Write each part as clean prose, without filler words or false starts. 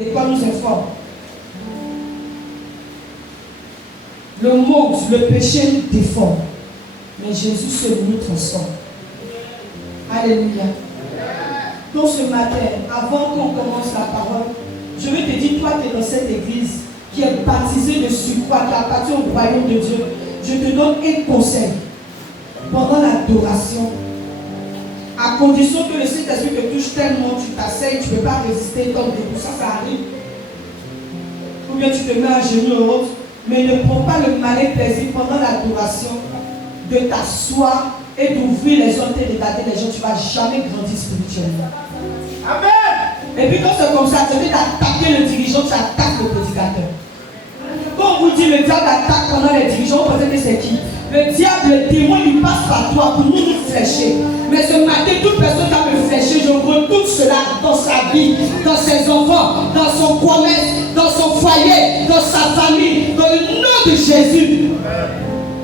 L'école nous informe. Le monde, le péché nous déforme. Mais Jésus seul nous transforme. Alléluia. Donc ce matin, avant qu'on commence la parole, je vais te dire, toi qui es dans cette église, qui est baptisé de surcroît, qui appartient au royaume de Dieu, je te donne un conseil. Pendant l'adoration, à condition que le Saint-Esprit te touche tellement, tu t'asseyes, tu ne peux pas résister, comme debout, ça arrive. Ou bien tu te mets à genoux ou autre, mais ne prends pas le malin plaisir pendant l'adoration de t'asseoir et d'ouvrir les yeux et de regarder les gens. Tu ne vas jamais grandir spirituellement. Amen. Et puis quand c'est comme ça, tu veux attaquer le dirigeant, tu attaques le prédicateur. Quand on vous dit le diable attaque pendant les dirigeants, vous pensez que c'est qui? Le diable, le démon, il passe par toi pour nous flécher. Mais ce matin, toute personne qui a me fléché, je retourne cela dans sa vie, dans ses enfants, dans son commerce, dans son foyer, dans sa famille, dans le nom de Jésus.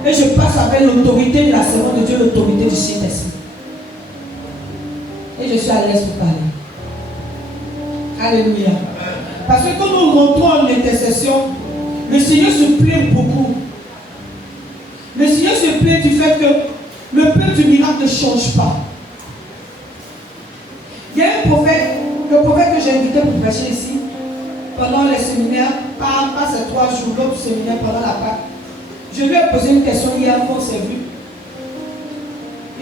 Et je passe avec l'autorité de la servante de Dieu, l'autorité du Saint-Esprit. Et je suis à l'aise pour parler. Alléluia. Parce que quand nous rentrons en intercession, le Seigneur se plaît beaucoup. Le Seigneur se plaît du fait que le peuple du miracle ne change pas. Il y a un prophète, le prophète que j'ai invité pour prêcher ici, pendant les séminaires, pas ces 3 jours, l'autre séminaire pendant la Pâque. Je lui ai posé une question hier quand on s'est vu.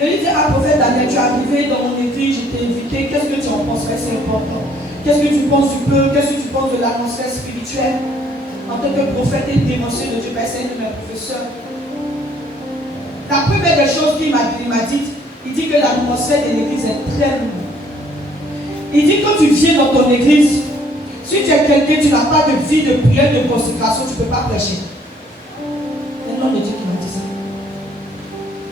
Il lui dit, prophète Daniel, tu es arrivé dans mon église, je t'ai invité, qu'est-ce que tu en penses? C'est important. Qu'est-ce que tu penses du peuple? Qu'est-ce que tu penses de l'atmosphère spirituelle? En tant que prophète et démentiel de Dieu, c'est un de mes professeurs. La première des choses qu'il m'a dit, il dit que l'atmosphère de l'église est très lourde. Il dit quand tu viens dans ton église, si tu es quelqu'un, tu n'as pas de vie de prière, de consécration, tu ne peux pas prêcher. C'est le nom de Dieu qui m'a dit ça.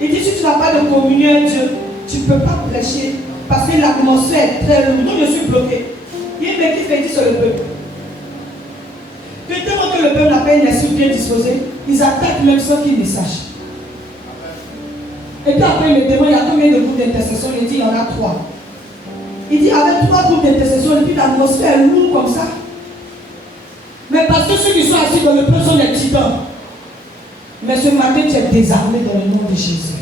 Il dit si tu n'as pas de communion avec Dieu, tu ne peux pas prêcher parce que l'atmosphère est très lourde. Donc je suis bloqué. Il y a un mec qui fait dire sur le peuple. Que tellement que le peuple n'a pas une esprit bien disposé, ils attaquent même sans qu'ils ne sachent. Et puis après, il me demande, il y a combien de groupes d'intercession? Il dit, il y en a 3. Il dit, avec 3 groupes d'intercession, et puis l'atmosphère est lourde comme ça. Mais parce que ceux qui sont assis dans le peuple sont les titans. Mais ce matin, tu es désarmé dans le nom de Jésus.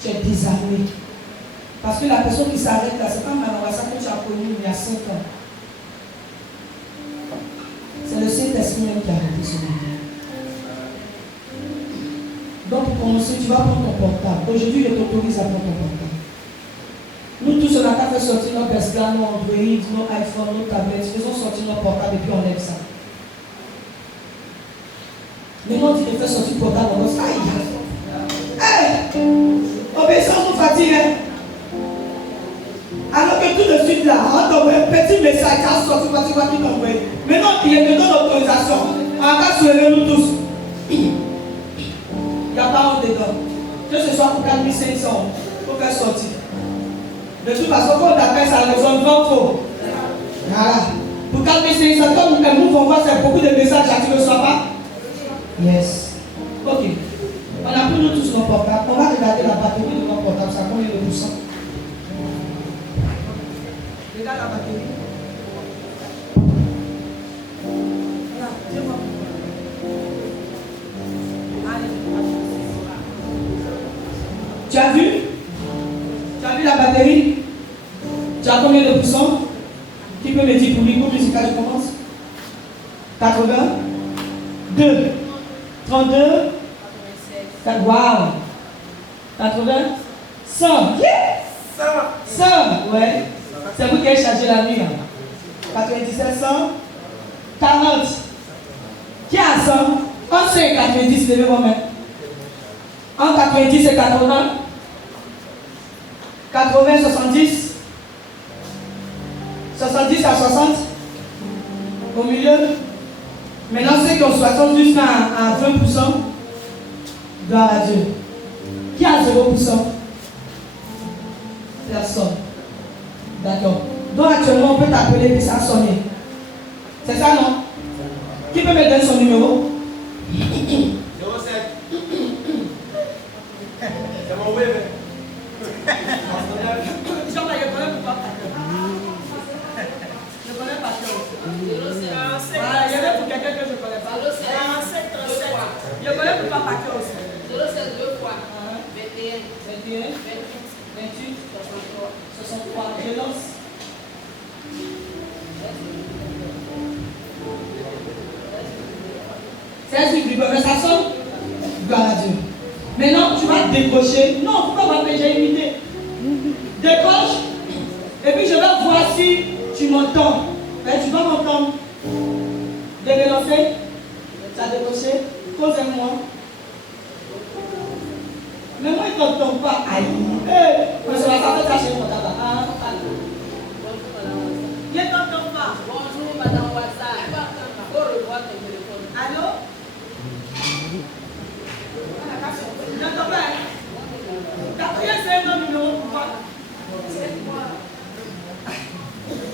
Tu es désarmé. Parce que la personne qui s'arrête là, c'est comme Manawasa que tu as connu il y a 5 ans. C'est le Saint-Esprit même qui a arrêté ce matin. Donc pour commencer, tu vas prendre ton portable. Aujourd'hui, je t'autorise à prendre ton portable. Nous tous, on n'a qu'à faire sortir nos Tesla, nos Android, nos iPhone, nos tablettes. Faisons sortir nos portables et puis on lève ça. Maintenant, tu te fais sortir le portable, on va se dire, hey! Obéissance nous fatigue. Alors que tout de suite là, on t'envoie un petit message, tu as sorti, tu vas tout envoyer. Maintenant, il te donne l'autorisation. On va se lever nous tous. Il n'y a pas honte dedans. Que ce soit pour 4500, il faut faire sortir. De toute façon, quand on appelle ça, les hommes vont trop. Voilà. Pour 4500, comme nous on voit, c'est beaucoup de messages là, tu ne reçois pas? Yes. Ok. On a pris nous tous nos portables. On va regarder la batterie de nos portables. Ça combien de pourcents? Regarde la batterie. Là, dis-moi. Tu as vu? Tu as vu la batterie? Tu as combien de pourcents? Qui peut me dire pour lui, pour musical, je commence? 80? 2. 32? Waouh! 80? 100? Yeah! 100! Ouais. C'est vous qui avez chargé la nuit. 97, 100? 40? Qui a 100? Entre 5 et 90, levez-moi main. Entre 90 et 80? 80, 70? 70 à 60? Au milieu? Maintenant, ceux qui ont 60 jusqu'à 20%, gloire à Dieu. Qui a 0%? Personne. D'accord. Donc actuellement, on peut t'appeler et ça a sonné. C'est ça, non? Qui peut me donner son numéro? 07. C'est mon web. lance. C'est un truc, mais ça sonne. Gloire à Dieu. Maintenant, tu vas décrocher. Non, il ne faut pas m'appeler, j'ai une idée. Décroche. Et puis je vais voir si tu m'entends. Tu vas m'entendre. De relancer. Tu as décroché. Pose-moi. Mais moi, il ne t'entend pas. Aïe. Parce que ça fait ça chez moi. Je ne t'entends pas. Bonjour, madame Watson. Il faut revoir ton téléphone. Allô? Je n'entends pas. Ta prière, c'est un numéro pour moi. C'est moi.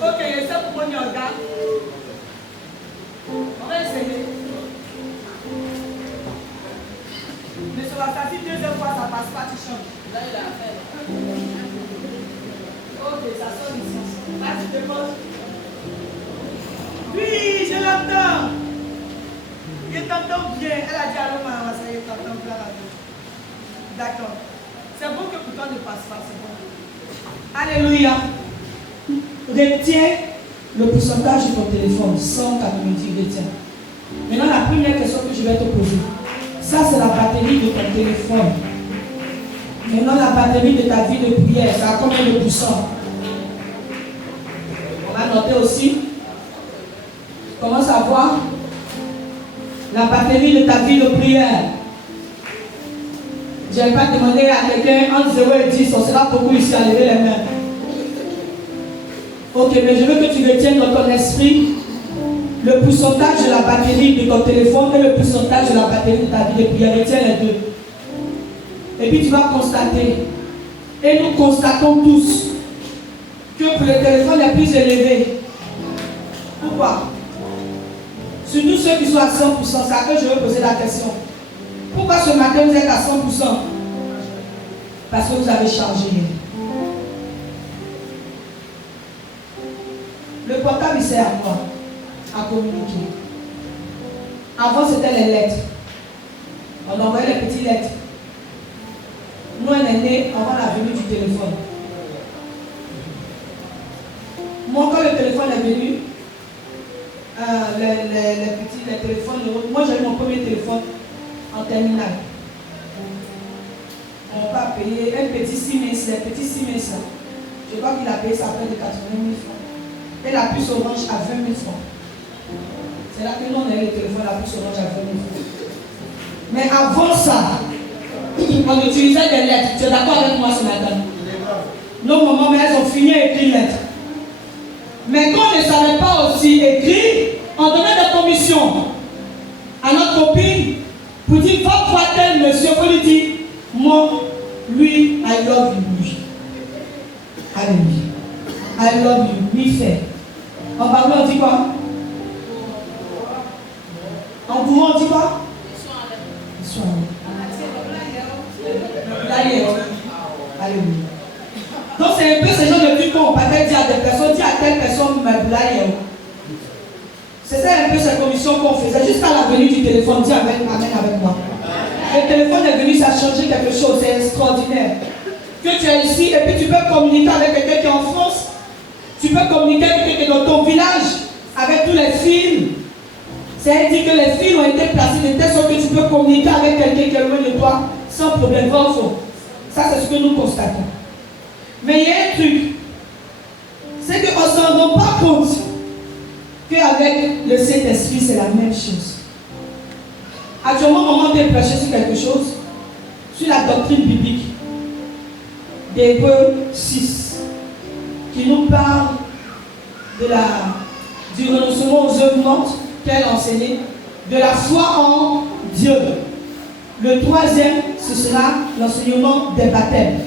Ok, c'est pour mon yoga. On va essayer. Mais sur la partie deuxième fois, ça passe pas, tu changes. Là, il a fait. Ok, ça sonne ici. Là, tu te poses. Oui, je l'entends. Je t'entends bien. Elle a dit allô, maman, ça y est, t'entends bien. D'accord. C'est bon que pour toi ne passe pas, c'est bon. Alléluia. Retiens le pourcentage de ton téléphone sans communauté, retiens. Maintenant, la première question que je vais te poser. Ça, c'est la batterie de ton téléphone. Maintenant, la batterie de ta vie de prière, ça a combien de pourcents? On va noter aussi. Commence à voir la batterie de ta vie de prière. Je n'ai pas demandé à quelqu'un entre 0 et 10, on sera beaucoup ici à lever les mains. Ok, mais je veux que tu retiennes dans ton esprit le pourcentage de la batterie de ton téléphone et le pourcentage de la batterie de ta vie de prière. Retiens les deux. Et puis tu vas constater, et nous constatons tous, que pour les téléphones les plus élevés, pourquoi? Surtout ceux qui sont à 100%, c'est à eux que je vais poser la question. Pourquoi ce matin vous êtes à 100%? Parce que vous avez chargé. Le portable il sert à quoi? À communiquer. Avant c'était les lettres. On envoyait les petites lettres. Nous on est nés avant la venue du téléphone. Moi quand le téléphone est venu, les téléphones, moi j'ai eu mon premier téléphone en terminale. On n'a pas payé un petit Siemens, les petits Siemens. Je crois qu'il a payé ça à près de 80 000 francs. Et la puce orange à 20 000 francs. C'est là que nous on a eu le téléphone, la puce orange à 20 000 francs. Mais avant ça, on utilisait des lettres. Tu es d'accord avec moi ce matin? Nos mamans, mais elles ont fini à écrire lettres. Mais quand on ne savait pas aussi écrire, on donnait des commissions à notre copine pour dire va voir tel monsieur, pour lui dire moi, lui, I love you, lui. Alléluia. I love you, lui fait. En parlant, on dit quoi? En courant, on dit quoi? Ils sont Alléluia. Donc c'est un peu ce genre de truc qu'on peut dire à des personnes, dire à telle personne, mais blague. C'était un peu cette commission qu'on faisait jusqu'à la venue du téléphone. Dis amen, amen avec moi. Le téléphone est venu, ça a changé quelque chose, c'est extraordinaire. Que tu es ici et puis tu peux communiquer avec quelqu'un qui est en France. Tu peux communiquer avec quelqu'un qui est dans ton village, avec tous les fils. C'est-à-dire que les fils ont été placés de telle sorte que tu peux communiquer avec quelqu'un qui est loin de toi sans problème. Vrai ou faux? Ça, c'est ce que nous constatons. Mais il y a un truc, c'est qu'on ne s'en rend pas compte qu'avec le Saint-Esprit, c'est la même chose. Actuellement, on est prêché sur quelque chose, sur la doctrine biblique d'Hébreux 6, qui nous parle du renoncement aux œuvres mortes qu'elle enseignait, de la foi en Dieu. Le troisième, ce sera l'enseignement des baptêmes.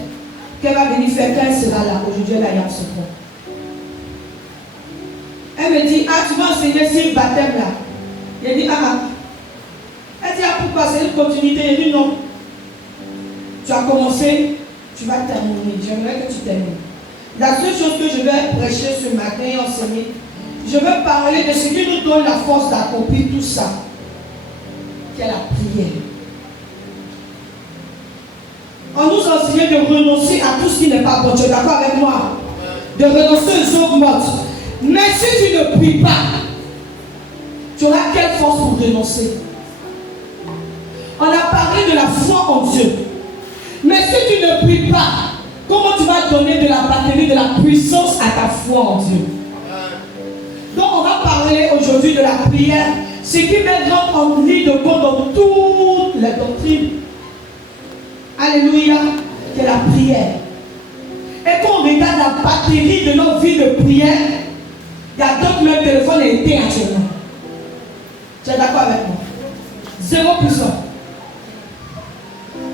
Qu'elle va venir faire quand elle sera là. Aujourd'hui, elle est en secret. Elle me dit, ah, tu vas enseigner sur le baptême là. Elle dit, ah. Elle dit, ah, pourquoi? C'est une continuité. Elle dit, non. Tu as commencé, tu vas terminer. J'aimerais que tu termines. La seule chose que je vais prêcher ce matin et enseigner, je veux parler de ce qui nous donne la force d'accomplir tout ça, qui est la prière. On nous enseigne de renoncer à tout ce qui n'est pas bon. Tu es d'accord avec moi? de renoncer aux œuvres mortes. Mais si tu ne pries pas, tu auras quelle force pour renoncer? On a parlé de la foi en Dieu. Mais si tu ne pries pas, comment tu vas donner de la batterie, de la puissance à ta foi en Dieu? Donc on va parler aujourd'hui de la prière, ce qui mettra en ligne de compte dans toutes les doctrines. Alléluia, c'est la prière. Et quand on regarde la batterie de notre vie de prière, il y a d'autres, même téléphone est éteint actuellement. Tu es d'accord avec moi? 0%.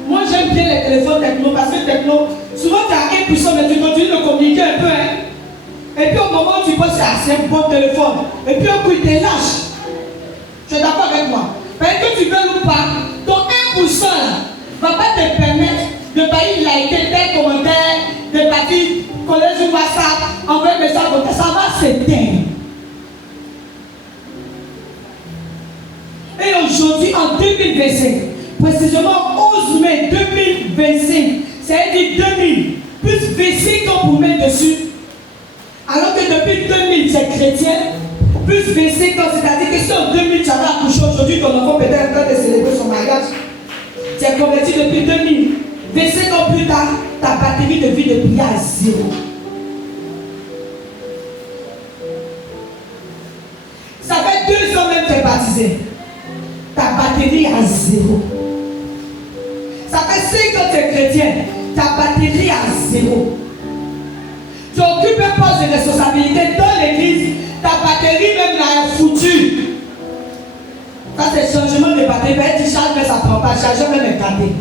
Moi j'aime bien les téléphones techno parce que techno, souvent tu as 1%, mais tu continues de communiquer un peu. Et puis au moment où tu penses c'est un bon téléphone, et puis au coup il te lâche. Tu es d'accord avec moi? Parce que tu veux ou pas, ton 1% ne va pas te permettre de payer liker tel commentaire, de partir, coller sur WhatsApp, envoyer un message, ça va s'éteindre. Et aujourd'hui, en 2025, précisément 11 mai 2025, c'est-à-dire 2000, plus 25 ans pour mettre dessus, alors que depuis 2000, tu es chrétien, plus 25 ans, c'est-à-dire que si en 2000, tu avais accouché aujourd'hui, ton enfant peut-être en train de célébrer son mariage, tu es converti depuis 2000, 25 ans plus tard, ta batterie de vie de prière à zéro. Ça fait 2 ans même que tu es baptisé. Ta batterie à zéro. Ça fait 5 ans que tu es chrétien. Ta batterie à zéro. Tu occupes un poste de responsabilité dans l'église. Ta batterie même là est foutue. Ça c'est changement de batterie. Tu charges mais ça ne prend pas. Chargeur même est gâté.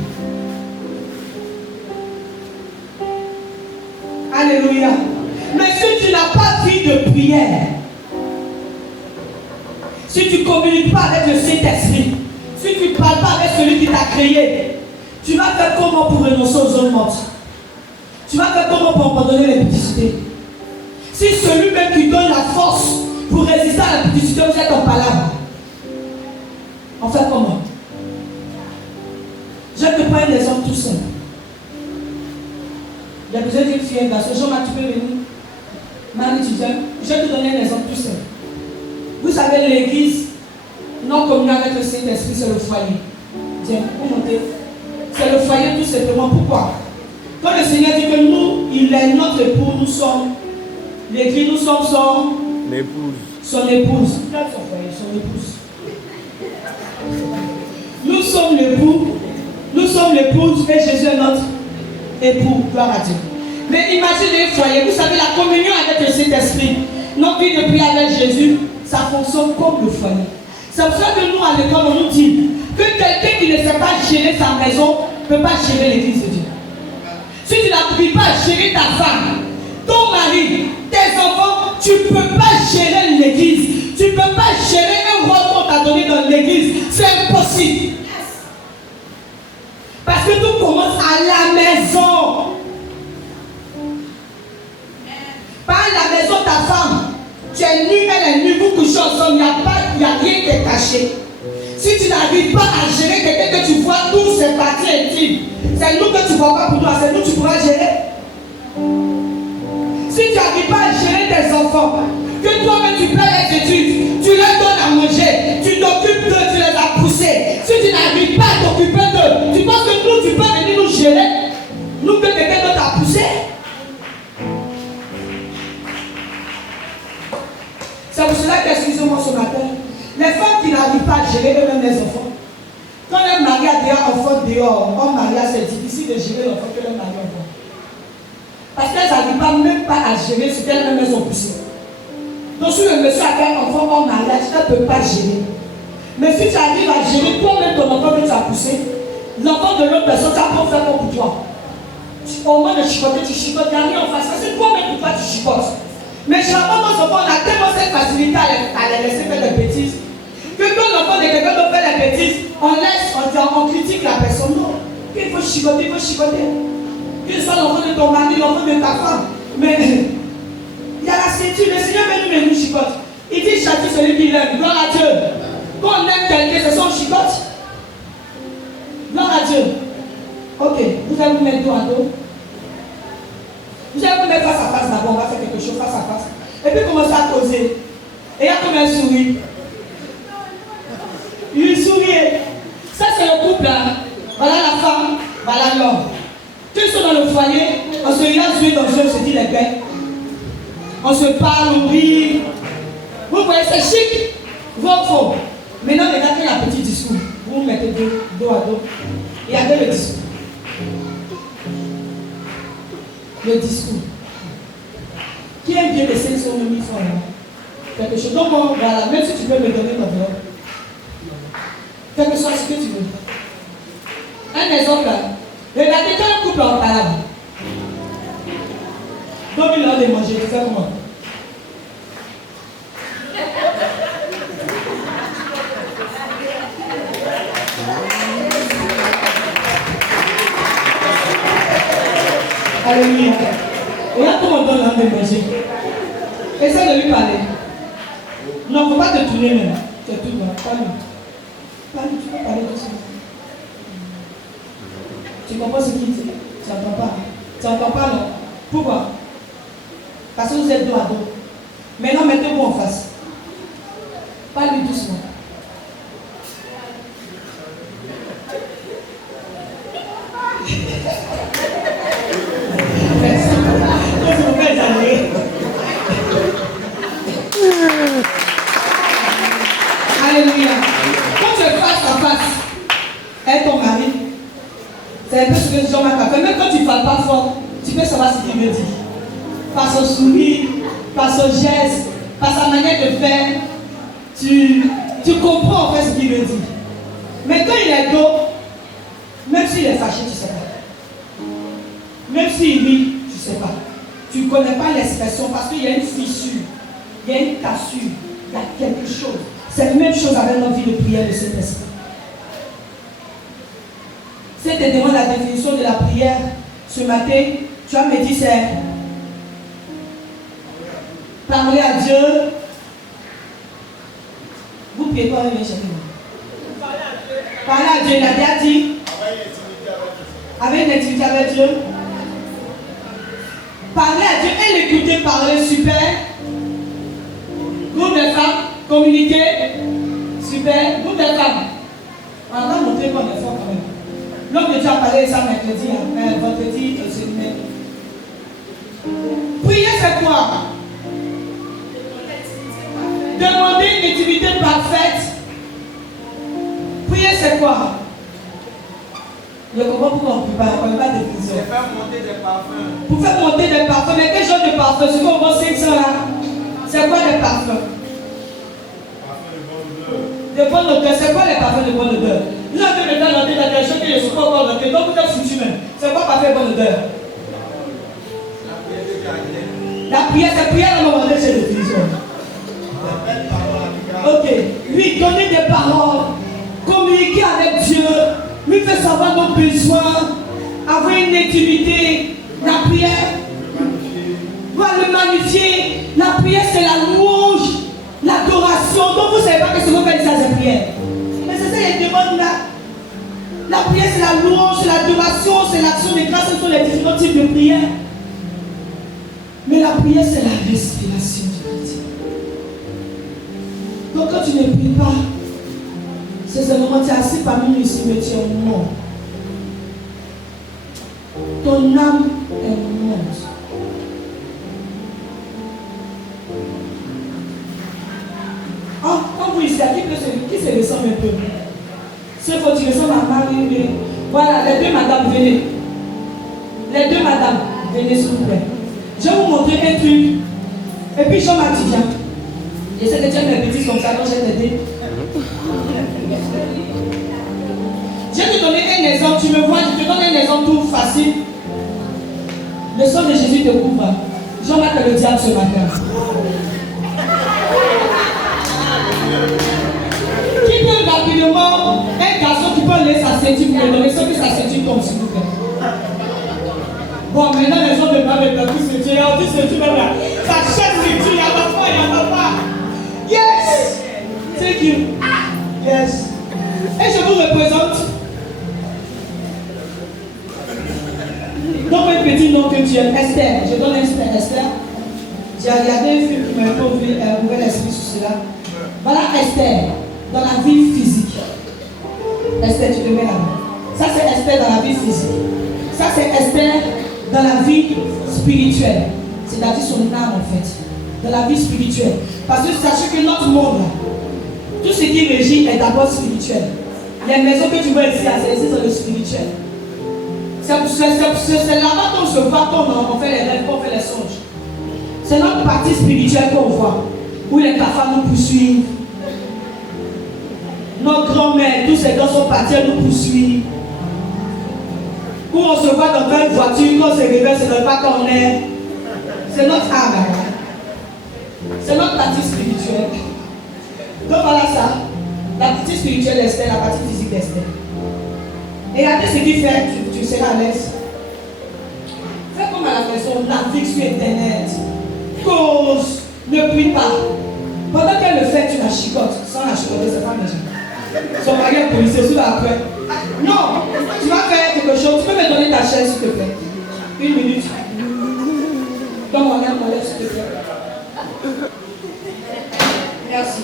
Alléluia. Mais si tu n'as pas vie de prière, si tu ne communiques pas avec le Saint-Esprit, si tu ne parles pas avec celui qui t'a créé, tu vas faire comment pour renoncer aux hommes morts? Tu vas faire comment pour abandonner les publicités? Si celui-même qui donne la force pour résister à la publicité, vous êtes en palabre, on fait comment? Je te prends un exemple tout simple. Il y a besoin d'une fille, un garçon. Jean-Marc, tu peux venir? Marie, tu viens? Je vais te donner un exemple tout simple. Vous savez, l'église non communion avec le Saint-Esprit, c'est le foyer. Tiens, vous montez. C'est le foyer tout simplement. Pourquoi? Quand le Seigneur dit que nous, il est notre époux, nous sommes l'église, nous sommes son épouse. Son épouse. Regarde son foyer, son épouse. Nous sommes l'époux, nous sommes l'épouse et Jésus est notre époux. Gloire à Dieu. Mais imaginez un foyer, vous savez, la communion avec le Saint-Esprit, notre vie de prière avec Jésus, ça fonctionne comme le foyer. C'est pour ça que nous, à l'école, on nous dit que quelqu'un qui ne sait pas gérer sa maison ne peut pas gérer l'église de Dieu. Si tu n'arrives pas à gérer ta femme, ton mari, tes enfants, tu ne peux pas gérer l'église. Tu ne peux pas gérer un rôle qu'on t'a donné dans l'église. C'est impossible. Parce que tout commence à la maison. Par la maison, ta femme, tu es nue, elle est nue, vous couchez ensemble, il n'y a rien qui est caché. Si tu n'arrives pas à gérer quelqu'un que tu vois tous ses parties intimes, c'est nous que tu ne vois pas pour toi, c'est nous que tu pourras gérer. Si tu n'arrives pas à gérer tes enfants, que toi-même tu paies les études, tu leur donnes à manger, tu t'occupes d'eux, tu les as poussés. Si tu n'arrives pas à t'occuper d'eux, tu penses que nous, tu peux venir nous gérer, nous que quelqu'un d'autre a poussé. C'est pour cela qu'excusez-moi ce matin, les femmes qui n'arrivent pas à gérer eux-mêmes les enfants, quand un mari a déjà un enfant dehors, en mariage, c'est difficile de gérer l'enfant que le mari a enfant. Parce qu'elles n'arrivent même pas à gérer ce qu'elles-mêmes ont poussé. Donc si le monsieur a un enfant en mariage, elle ne peut pas gérer. Mais si tu arrives à gérer toi-même ton enfant que tu as poussé, l'enfant de l'autre personne, ça peut faire comme pour toi. Au moins de chicoter, tu chicotes, il n'y a rien en face. C'est toi-même pour toi, tu chicotes. Mais généralement, nos enfants, on a tellement cette facilité à les laisser faire des bêtises que quand l'enfant de quelqu'un doit faire des bêtises, on laisse, on critique la personne. Non, il faut chicoter, il faut chicoter. Que ce soit l'enfant de ton mari, l'enfant de ta femme. Mais il y a la ceinture, le Seigneur même nous chicote. Il dit châtie celui qui l'aime. Gloire à Dieu. Quand on aime quelqu'un, c'est son chicote. Gloire à Dieu. Ok, vous allez vous mettre dos à dos. Vous allez vous mettre face à face d'abord, on va faire quelque chose. chose face à face. Et puis commence à causer. Et il y a comme un sourire. Il sourit. Ça, c'est le couple là. Voilà la femme, voilà l'homme. Tous ils sont dans le foyer, on se regarde jouer dans le jeu, on se dit les gars. On se parle, on rit. Vous voyez, c'est chic. Vrai faux. Maintenant, regardez un petit discours. Vous vous mettez dos à dos. Et regardez le discours. Le discours. Qui aime bien laisser son ami fort là? Quelque chose. Donc, voilà, même si tu peux me donner ton enveloppe. Quelque chose ce que tu veux. Un exemple là. Regardez quand un couple en parle. Donc il a de manger, tu fais comment? Alléluia. Regarde comment on donne l'homme de manger. Essaie de lui parler. Non, il ne faut pas te tourner même. C'est tout bon. Parle-lui. Parle-lui, tu peux parler doucement. Tu comprends ce qu'il dit? Tu n'entends pas. Tu n'entends pas, non? Pourquoi? Parce que vous êtes dos à dos. Maintenant, mettez-vous en face. Parle-lui doucement. Alléluia. Quand tu es face à face avec ton mari, c'est un peu ce que Jean-Marc a fait. Même quand tu ne parles pas fort, tu peux savoir ce qu'il me dit. Par son sourire, par son geste, par sa manière de faire, tu comprends en fait ce qu'il me dit. Mais quand il est dos, même s'il est fâché, tu ne sais pas. Même s'il rit, tu ne sais pas. Tu ne connais pas l'expression parce qu'il y a une fissure, il y a une cassure, il y a quelque chose. C'est la même chose avec notre vie de prière de cet esprit. Si tu te demandes la définition de la prière ce matin, tu vas me dire c'est parler à Dieu. Vous priez pas avec mes chéris. Parler à Dieu, il a déjà dit. Avec une intimité avec Dieu. Parler à Dieu et l'écouter parler, super. Groupe de femmes, communiquer, super. Groupe de femmes. On va montrer qu'on est fort quand même. L'homme de Dieu a parlé de ça mercredi, vendredi, c'est demain. Prier, c'est quoi? Demander une intimité parfaite. Prier, c'est quoi? Je comprends pourquoi on ne prie pas, on ne pas de définition. C'est faire monter des parfums. Pour faire monter des parfums, mais quel genre de parfum? Ce qu'on voit 500 là, c'est quoi des parfums? De bonne odeur, c'est quoi les parfums de bonne odeur? Nous avons le temps d'entrer dans des choses qui ne sont pas bonnes odeur, donc vous êtes foutus même. C'est quoi parfum de bonne odeur? La prière, c'est prière à un moment donné, c'est définition. Ok, lui donner des paroles, communiquer avec Dieu, lui faire savoir nos besoins, avoir une intimité. La prière, va le magnifier. La prière, c'est la louange, l'adoration. Donc vous ne savez pas que c'est qu'on fait ça, c'est prière. Mais c'est ça, il y a des demandes là. La prière, c'est la louange, c'est l'adoration, c'est l'action de grâce, ce sont les différents types de prières. Mais la prière, c'est la respiration du chrétien. Donc quand tu ne pries pas, c'est ce moment où tu es assis parmi nous ici, mais tu es mort. Ton âme est morte. Quand vous ici, qui se ressemble un peu? Ceux faut tu ressembles à Marie. Voilà, les deux madames, venez. Les deux madames, venez s'il vous plaît. Je vais vous montrer un truc. Et puis Jean Mathieu. J'essaie de dire mes bêtises comme ça, donc je vais t'aider. Je vais te donner un exemple. Tu me vois, je te donne un exemple tout facile. Le sang de Jésus te couvre. Jean-Marc le diable ce matin. Qui peut rapidement, un garçon qui peut aller sa ceinture, vous me donnez ce que sa ceinture tombe s'il vous plaît. Bon, maintenant les gens de ma mère ont dit ceinture, on dit ceinture même là. Ça chasse ceinture, il n'y en a pas. Yes! Thank you. Yes. Et je vous représente. Donc un petit nom que tu aimes, Esther. Je donne Esther. J'ai regardé un film qui m'a un peu ouvert l'esprit sur cela. Voilà Esther, dans la vie physique. Esther, tu te mets là-bas. Ça, c'est Esther dans la vie physique. Ça, c'est Esther dans la vie spirituelle. C'est-à-dire son âme, en fait. Dans la vie spirituelle. Parce que sachez que notre monde, tout ce qui régit est d'abord spirituel. Les maisons que tu vois ici, c'est ici dans le spirituel. C'est là-bas qu'on se voit, qu'on fait les rêves, qu'on fait les songes. C'est notre partie spirituelle qu'on voit. Où les cafards nous poursuivent. Nos grands-mères, tous ces gars sont partis, nous poursuivent. Où on se voit dans une voiture, quand on se réveille, c'est le pas qu'on est. C'est notre âme. C'est notre partie spirituelle. Donc voilà ça. La partie spirituelle d'Esther, la partie physique d'Esther. Et regardez ce qu'il fait, tu seras à l'aise. Fais comme à la personne, navigue sur Internet. Cause, ne prie pas. Pendant qu'elle le fait, tu la chicotes. Sans la chicoter, c'est pas méchant. Son mari est policier sous la peur. Non, tu vas faire quelque chose. Tu peux me donner ta chaise, s'il te plaît. 1 minute. Donne-moi un mollet, s'il te plaît. Merci.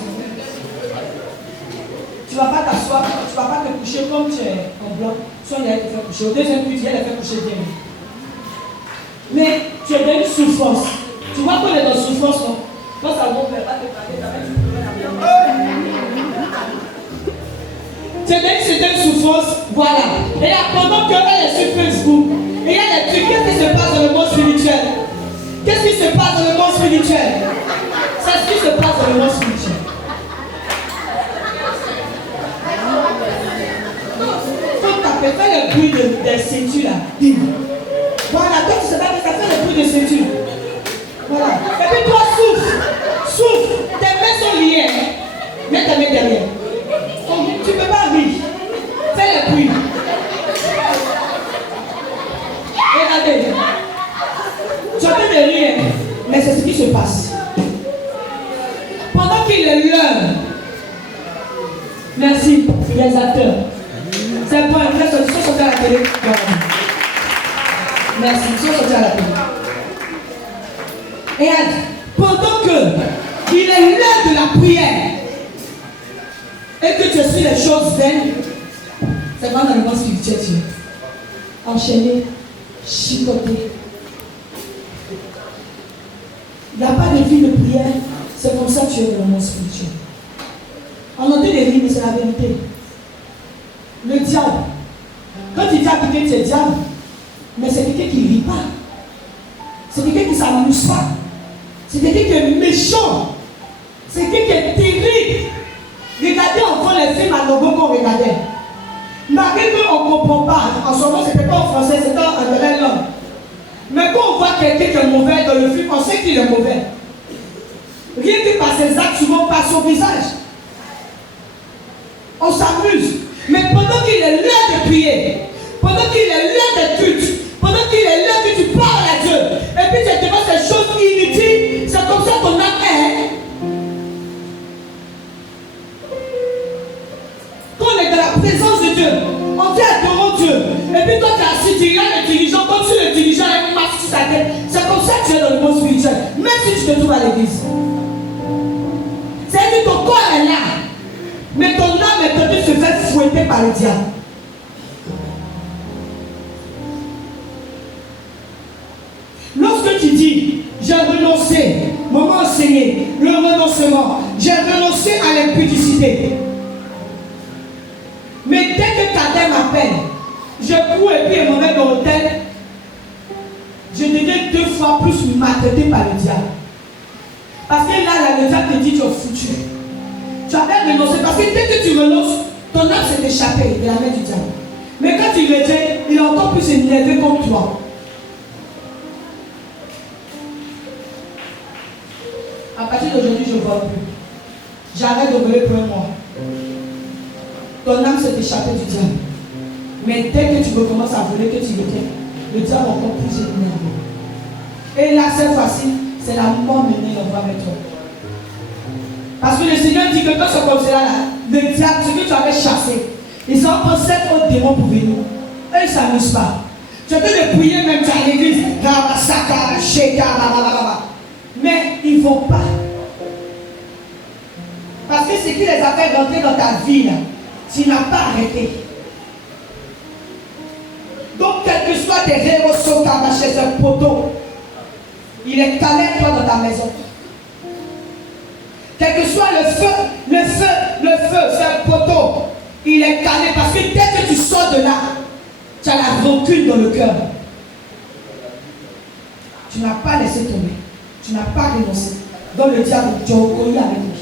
Tu ne vas pas t'asseoir, tu ne vas pas te coucher comme tu es en bloc. Soit il a te fait coucher. Au deuxième but, il a fait coucher bien. Mais tu es dans une souffrance. Tu vois qu'on est dans une souffrance, non? Quand ça ne va pas te parler, ça va être tu es dans une certaine souffrance, voilà. Et là, pendant qu'elle est sur Facebook, et il y a des trucs, qu'est-ce qui se passe dans le monde spirituel? Qu'est-ce qui se passe dans le monde spirituel? C'est ce qui se passe dans le monde spirituel. Faut taper, fais le bruit des ceintures là. Voilà, toi tu sais pas que ça fait le bruit de ceinture. Voilà. Et puis toi souffle. Souffle. Tes mains sont liées. Mets tes mains derrière. Tu ne peux pas rire. Fais le bruit. Regardez. Tu as fait de rire, mais c'est ce qui se passe. Pendant qu'il est l'heure. Merci, les acteurs. C'est bon, ils sont sortis à la télé. Merci, ils sont sortis à la télé. Et pendant qu'il est l'heure de la prière et que tu suis les choses vaines, c'est vraiment dans le monde spirituel, tu es enchaîné, chicoté. Il n'y a pas de vie de prière, c'est comme ça que tu es dans le monde spirituel. On entend des rires, mais c'est la vérité. Le diable, quand tu dis à quelqu'un que tu es diable, mais c'est quelqu'un qui ne rit pas. C'est quelqu'un qui ne s'amuse pas. C'est quelqu'un qui est méchant. C'est quelqu'un qui est terrible. Regardez encore les films à Nogo qu'on regardait. Malgré qu'on ne comprend pas, en ce moment, c'était pas en français, c'était en anglais langue. Mais quand on voit quelqu'un qui est mauvais dans le film, on sait qu'il est mauvais. Rien que par ses actes, souvent par son visage. On s'amuse. Mais pendant qu'il est l'heure de prier, pendant qu'il est l'heure de culte, pendant qu'il est l'heure que tu parles à Dieu, et puis tu te vois ces choses inutiles, c'est comme ça ton âme est. Quand on est dans la présence de Dieu, on dit adorons Dieu. Et puis toi tu es assis, tu regardes le dirigeant, comme si le dirigeant a une masse sur sa tête. C'est comme ça que tu es dans le monde spirituel, même si tu te trouves à l'église. C'est-à-dire que ton corps est là, mais ton âme est en train de se faire fouetter par le diable. Lorsque tu dis, j'ai renoncé, maman enseigné, le renoncement, j'ai renoncé à l'impudicité. Mais dès que Kader m'appelle, je cours et puis je me mets dans l'hôtel, je deviens 2 fois plus maltraité par le diable. Parce que là, le diable te dit, tu es foutu. Tu as même renoncé, parce que dès que tu renonces, ton âme s'est échappée de la main du diable. Mais quand tu reviens, il est encore plus énervé contre toi. À partir d'aujourd'hui, je ne vois plus. J'arrête de voler pour un mois. Ton âme s'est échappée du diable. Mais dès que tu recommences à voler, que tu reviens, le diable est encore plus énervé. Et là, cette fois-ci, c'est la mort menée en voie vers toi. Parce que le Seigneur dit que quand c'est comme cela, le diable, ce que tu avais chassé, ils ont pensé 7 autres démons pour venir. Eux, ils ne s'amusent pas. Tu as de prier même, tu as l'église. Mais ce qui les a fait rentrer dans ta vie, là, tu n'as pas arrêté. Donc, quel que soit tes rêves, chez un poteau, il est calé toi dans ta maison. Quel que soit le feu, c'est un poteau. Il est calé parce que dès que tu sors de là, tu as la rancune dans le cœur. Tu n'as pas laissé tomber. Tu n'as pas renoncé. Donc le diable, tu as connu avec lui.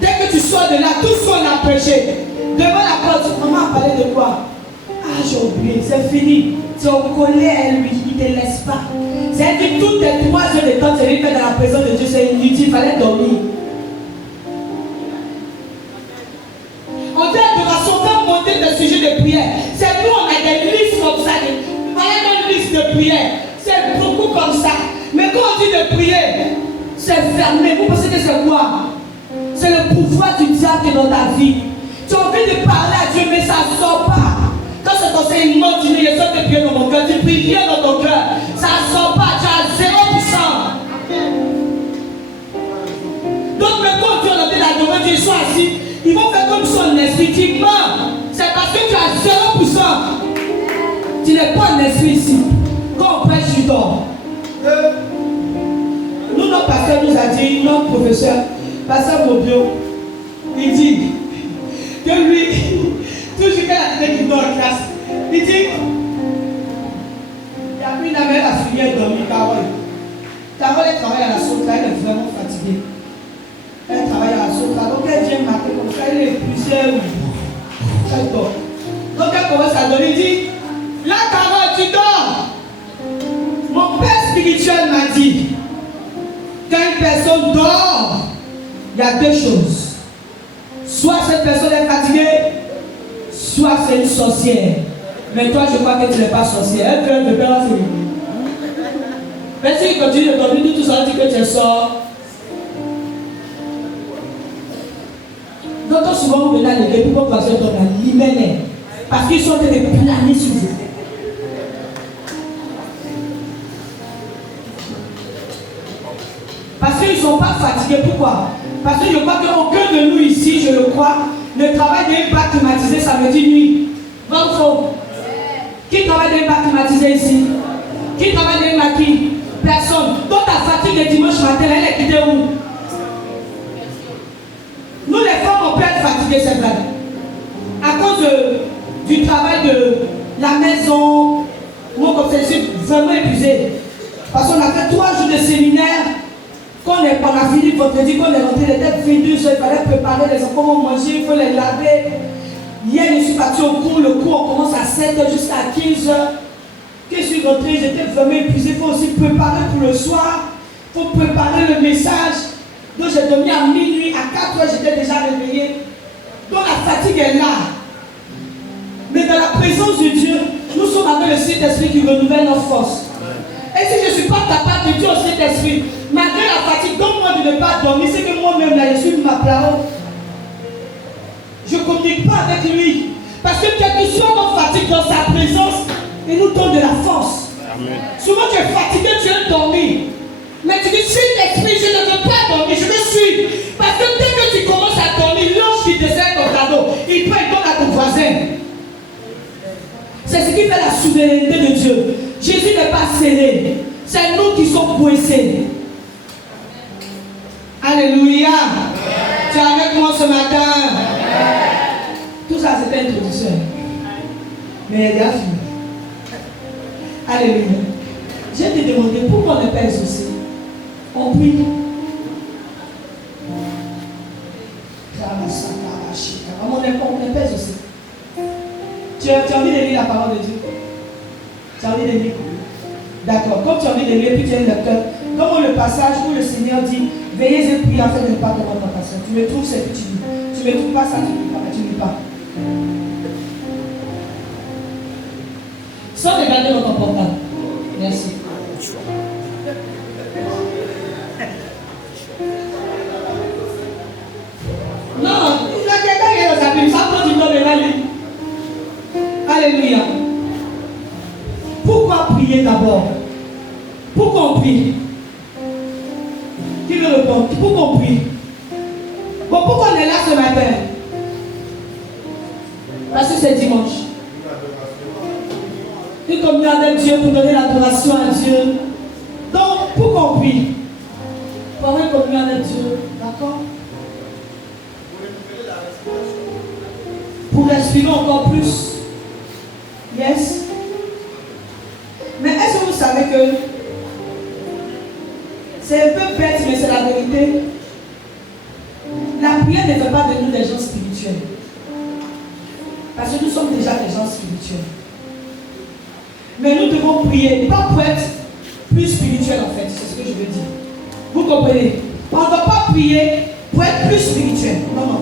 Dès que tu sors de là, tout ce qu'on a prêché, devant la porte, maman a parlé de quoi? Ah, j'ai oublié, c'est fini. Tu es au colère, lui, il ne te laisse pas. C'est-à-dire toutes tes 3 heures de temps, tu es fait dans la présence de Dieu, c'est inutile, il fallait dormir. On dit adoration, quand monter des sujets de prière. C'est nous, on a des listes comme ça. Voilà une liste de prière. C'est beaucoup comme ça. Mais quand on dit de prier, c'est fermé. Vous pensez que c'est quoi? C'est le pouvoir du diable qui est dans ta vie. Tu as envie de parler à Dieu, mais ça ne sort pas. Quand cet enseignement, tu dis les autres prières dans mon cœur, tu pries rien dans ton cœur. Ça ne sort pas, tu as 0%. Donc, même quand tu as envie d'adorer Dieu, sois assis, ils vont faire comme son esprit, tu mens. C'est parce que tu as 0%. Tu n'es pas un esprit ici. Quand on prêche, tu dors. Nous, notre pasteur nous a dit, notre professeur, pasteur Mobio, il dit que lui, toujours qu'il a dit qu'il dort en classe, il dit, il y a une amie, la fille, elle dormit, Carole. Carole, elle travaille à la Sotra, elle est vraiment fatiguée. Elle travaille à la Sotra, donc elle vient mater comme ça, elle est épuisée, elle dort. Donc elle commence à dormir, il dit, là, Carole, tu dors. Mon père spirituel m'a dit, quand une personne dort, il y a 2 choses. Soit cette personne est fatiguée, soit c'est une sorcière. Mais toi, je crois que tu n'es pas sorcière. Elle peut être faire mais si tu continues de dormir, tout ça dit que tu sors. Donc, quand souvent vous venez à l'église, pourquoi vous passez dans la liménaire? Parce qu'ils sont en train de planer sur vous. Parce qu'ils ne sont pas fatigués. Pourquoi? Parce que je crois qu'aucun de nous ici, je le crois, ne travaille d'un bac climatisé samedi nuit. Vrai ou faux? Qui travaille d'un bac climatisé ici? Qui travaille d'un maquis? Personne. Donc ta fatigue le dimanche matin, elle est quittée où? Nous les femmes, on peut être fatiguées, c'est vrai. À cause du travail de la maison, moi comme je suis vraiment épuisée. Parce qu'on a fait 3 jours de séminaire. Quand on a fini vendredi, quand on est rentré, il était 22 heures, il fallait préparer les enfants, comment manger, il faut les laver. Hier, je suis partie au cours, le cours on commence à 7h jusqu'à 15h. Quand je suis rentrée, j'étais vraiment épuisée, il faut aussi préparer pour le soir, il faut préparer le message. Donc j'ai dormi à minuit, à 4h, j'étais déjà réveillée. Donc la fatigue est là. Mais dans la présence de Dieu, nous sommes avec le Saint-Esprit qui renouvelle nos forces. Et si je ne suis pas capable de dire au Saint-Esprit, malgré la fatigue, donne-moi de ne pas dormir, c'est que moi-même là, je suis ma parole. Je ne communique pas avec lui. Parce que quel que soit notre fatigue dans sa présence, il nous donne de la force. Amen. Souvent tu es fatigué, tu veux dormir. Mais tu dis, Saint-Esprit, je ne veux pas dormir, je veux suivre. Parce que dès que tu commences à dormir, l'ange qui dessert ton cadeau, il prend et donne à ton voisin. C'est ce qui fait la souveraineté de Dieu. Jésus n'est pas scellé. C'est nous qui sommes blessés. Alléluia. Tu es avec moi ce matin. Tout ça c'était introduction. Mais il y a fini. Alléluia. Je vais te demander pourquoi on n'est pas exaucé. On prie. On n'est pas exaucé. Tu as envie de lire la parole de Dieu? Tu as envie de lire? D'accord. Comme tu as envie de lire, puis tu es le lecteur. Comme le passage où le Seigneur dit, veillez et priez afin de ne pas tomber en tentation. Tu me trouves, c'est que tu lis. Tu ne me trouves pas ça, tu ne lis pas. Tu ne lis pas. Sans regarder dans ton portable. Merci. Non, il a quelqu'un qui est dans sa Bible. Ça prend du temps de la lire. Alléluia. Pourquoi prier d'abord? Pourquoi on prie? Qui veut répondre? Pourquoi on prie? Bon, pourquoi on est là ce matin? Parce que c'est dimanche. Une communion avec Dieu pour donner l'adoration à Dieu. Donc, pour qu'on prie, pour avoir une communion avec Dieu, d'accord? Pour respirer encore plus. Yes. Mais est-ce que vous savez que c'est un peu bête, mais c'est la vérité? La prière ne fait pas de nous des gens spirituels. Parce que nous sommes déjà des gens spirituels. Mais nous devons prier, pas pour être plus spirituel en fait, c'est ce que je veux dire. Vous comprenez? On ne doit pas prier pour être plus spirituel. Non, non.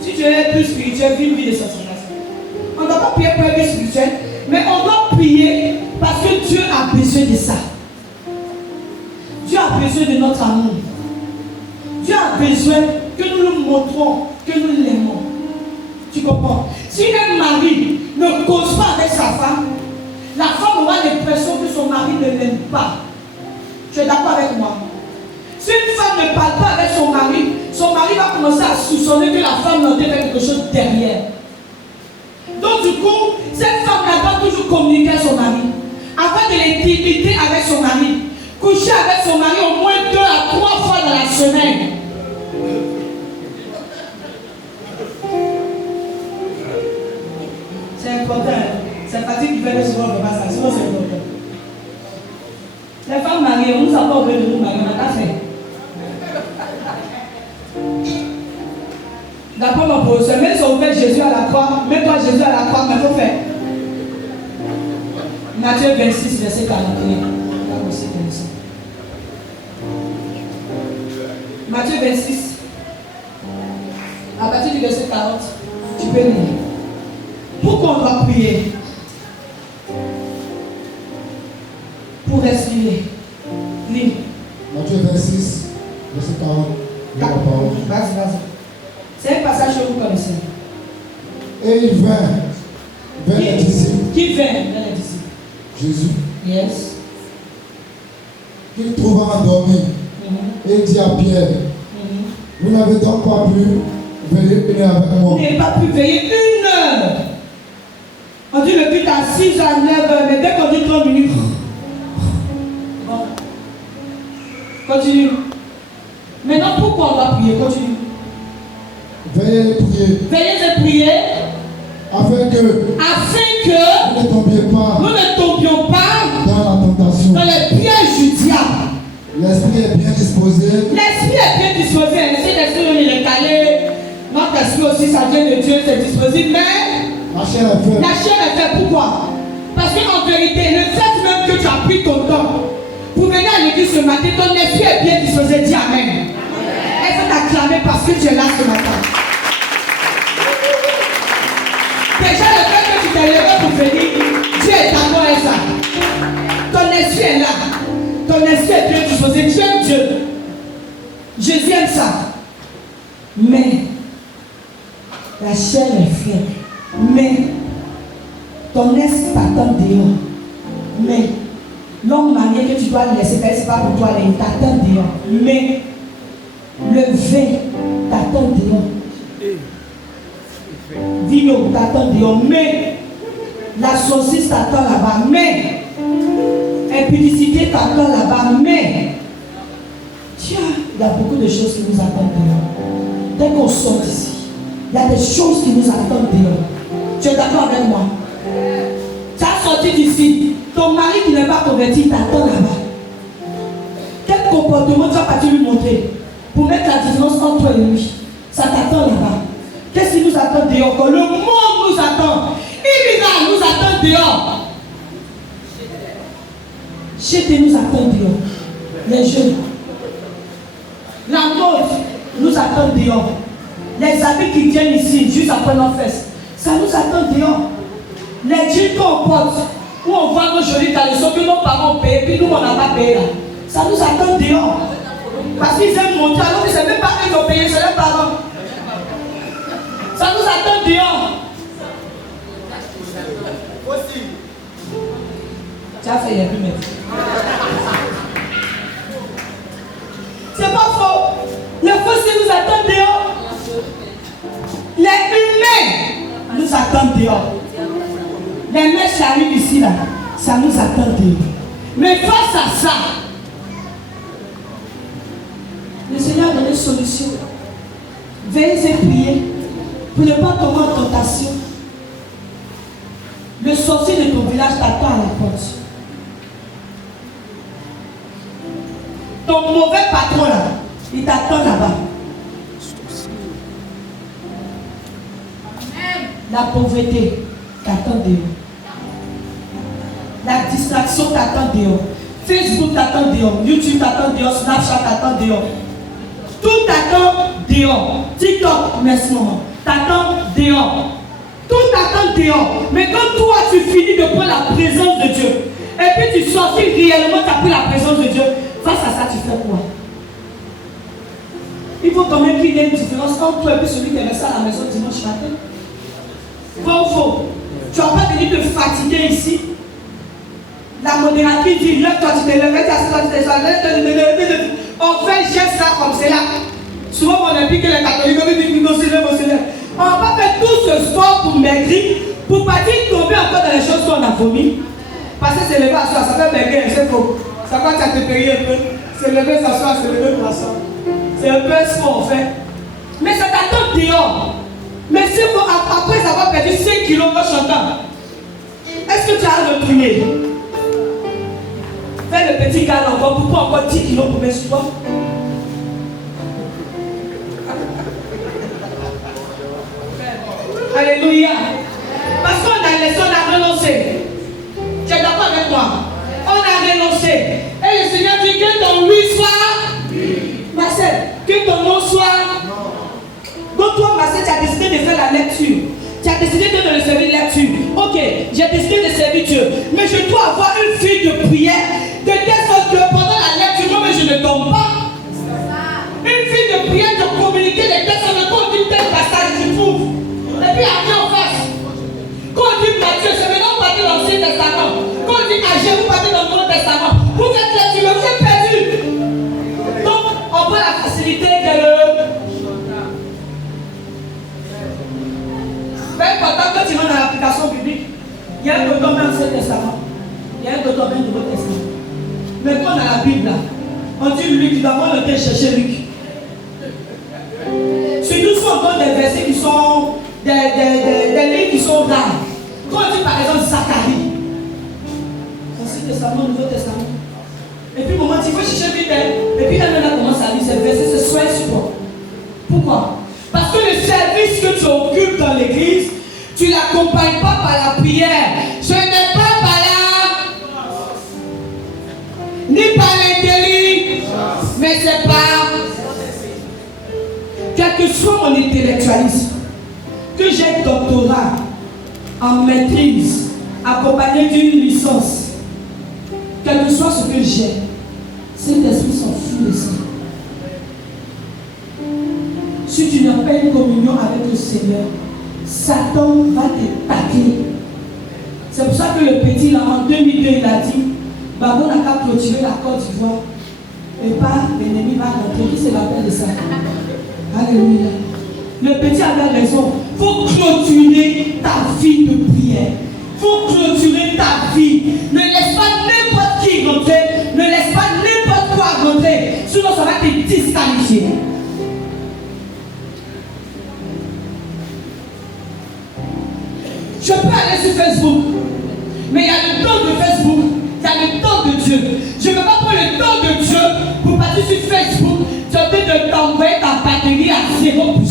Si tu es plus spirituel, vis une vie de sanctification. On ne doit pas prier pour être plus spirituel, mais on doit prier parce que Dieu a besoin de ça. Dieu a besoin de notre amour. Dieu a besoin que nous lui montrons que nous l'aimons. Tu comprends? Si un mari ne cause pas avec sa femme, la femme aura l'impression que son mari ne l'aime pas. Tu es d'accord avec moi? Si une femme ne parle pas avec son mari va commencer à soupçonner que la femme n'a fait quelque chose derrière. Donc du coup, cette femme-là doit toujours communiquer avec son mari, avoir de l'intimité avec son mari, coucher avec son mari au moins 2 à 3 fois dans la semaine. C'est important. C'est facile qui fait le souvent de ça. Sinon, c'est important. Les femmes mariées, on ne nous a pas oublié de nous marier, on a fait. D'abord, mon professeur, même si on met Jésus à la croix, mets-toi Jésus à la croix, mais il faut faire. Matthieu 26, verset 41. Là aussi, comme ça. Matthieu 26, à partir du verset 40, tu peux lire. Pourquoi on doit prier? Pour respirer. Lis. Matthieu 26, verset 40. Vas-y. C'est un passage que vous connaissez. Et il vint vers les disciples. Qui vint vers les disciples? Jésus. Yes. Qu'il trouva endormi. Et il dit à Pierre, vous n'avez donc pas pu veiller 1 heure avec moi. Vous n'avez pas pu veiller 1 heure. On dit le but à 6 à 9 heures, mais dès qu'on dit 30 minutes. Bon. Continue. Maintenant, pourquoi on va prier? Continue. Veillez et priez. Veillez et priez. Afin que Nous ne tombions pas dans la tentation. Dans les pièges du diable. L'esprit est bien disposé. L'esprit est bien disposé. Si l'esprit il est calé, notre esprit aussi, ça vient de Dieu, c'est disposé. Mais la chair est faite. La chair est faite. Pourquoi? Parce qu'en vérité, le fait même que tu as pris ton temps pour venir à l'église ce matin, ton esprit est bien disposé. Dis Amen. Elle va t'acclamer parce que tu es là ce matin. Déjà, le fait que tu t'es levé pour venir, Dieu est d'accord avec ça. Ton esprit est là. Ton esprit est bien disposé. Tu aimes Dieu. Jésus aime ça. Mais la chair est faible. Mais ton esprit t'attend dehors. Mais l'homme marié que tu dois laisser, c'est pas pour toi, il t'attend dehors. Mais le vin t'attend dehors. Vino t'attend dehors. Mais la saucisse t'attend là-bas. Mais impudicité t'attend là-bas. Mais tiens, il y a beaucoup de choses qui nous attendent dehors. Dès qu'on sort d'ici, il y a des choses qui nous attendent dehors. Tu es d'accord avec moi? Tu as sorti d'ici. Ton mari qui n'est pas converti t'attend là-bas. Quel comportement tu vas pas lui montrer pour mettre la différence entre toi et lui? Ça t'attend là-bas. Qu'est-ce qui nous attend dehors? Quand le monde nous attend, il nous attend dehors. Chété nous attend dehors. Les jeunes. La mode nous attend dehors. Les amis qui viennent ici juste après nos fesses, ça nous attend dehors. Les jeans qu'on porte, où on voit nos jolies caleçons que nos parents ont payé, puis nous on n'a pas payé là. Ça nous attend dehors. Parce qu'ils aiment montrer, alors que c'est même pas eux qui ont payé, c'est leurs parents. Ça nous attend dehors. Tu as fait les plus c'est pas faux. Le dehors. Les mèches arrivent ici, là. Ça nous attend dehors. Mais face à ça, le Seigneur a donné une solution. Veillez et priez pour ne pas tomber en tentation. Le sorcier de ton village t'attend à la porte. Ton mauvais patron là, il t'attend là-bas. La pauvreté t'attend dehors. La distraction t'attend dehors. Facebook t'attend dehors. YouTube t'attend dehors. Snapchat t'attend dehors. Tout t'attend dehors. TikTok, merci maman. T'attend dehors. Tout t'attend dehors. Mais quand toi tu finis de prendre la présence de Dieu, et puis tu sortis réellement, tu as pris la présence de Dieu, face à ça tu fais quoi? Il faut quand même qu'il y ait une différence entre toi et puis celui qui est resté à la maison dimanche matin. Vrai ou faux? Tu n'as pas venu te fatiguer ici. La modératrice dit, lève-toi, tu te lèves, tu te lèves. On fait geste ça comme c'est là. Souvent on implique les catholiques, on se lève. On va faire tout ce sport pour maigrir, pour pas dire tomber encore dans les choses qu'on a vomi. Parce que c'est levé à soi, ça fait maigrir, c'est faux. Ça va te payer un peu. C'est levé s'asseoir, c'est levé pour s'asseoir. C'est un peu ce qu'on fait. Mais ça t'attend dehors. Mais si vous, après avoir perdu 5 kilos en chantant, est-ce que tu as retourné? Fais le petit gars encore, pourquoi encore 10 kilos pour mettre sur toi? Alléluia. Parce qu'on a laissé, on a renoncé. Tu es d'accord avec moi? On a renoncé. Et le Seigneur dit que ton oui soit. Marcel, que ton non soit. Donc toi, Marcel, tu as décidé de faire la lecture. Tu as décidé de le servir de lecture. Ok, j'ai décidé de servir Dieu. Mais je dois avoir une fille de prière. De telle sorte que pendant la lecture, moi, je ne tombe pas. Une fille de prière de communiquer les textes sur le compte d'une telle passage, tu trouves. Et puis après en face. Quand on dit Matthieu, c'est maintenant parti dans l'Ancien Testament. Quand on dit Agé, vous partez dans le Nouveau Testament. Vous êtes là, tu me fais perdu. Donc, on prend la facilité que le. Mais pourtant, quand tu vas dans l'application biblique, il y a un bouton dans l'Ancien Testament. Il y a un bouton dans le Nouveau Testament. Mais quand on a la Bible là, on dit Luc, d'abord on était chercher Luc. Sur nous sont encore des versets qui sont des livres qui sont rares. Quand on dit par exemple Zacharie, Ancien Testament, Nouveau Testament. Et puis au moment il faut chercher vite, et puis elle maintenant commence à lire ces versets, c'est soin support. Pourquoi? Parce que le service que tu occupes dans l'église, tu ne l'accompagnes pas par la prière. Ce n'est pas par ni par l'intelligence, mais c'est par quel que soit mon intellectualisme, que j'ai un doctorat en maîtrise, accompagné d'une licence, quel que soit ce que j'ai, cet esprit s'en fout de ça. Si tu n'as pas une communion avec le Seigneur, Satan va te tacler. C'est pour ça que le petit là en 2002 il a dit, Babou n'a qu'à clôturer la Côte d'Ivoire et pas l'ennemi va rentrer. Qui se rappelle de ça? Alléluia. Le petit avait raison. Il faut clôturer ta vie de prière. Il faut clôturer ta vie. Ne laisse pas n'importe qui rentrer. Ne laisse pas n'importe quoi rentrer. Sinon ça va te disqualifier. Je peux aller sur Facebook, mais il y a le temps de Facebook, il y a le temps de Dieu. Je ne veux pas prendre le temps de Dieu pour partir sur Facebook, tu es en train de t'envoyer ta batterie à 0%.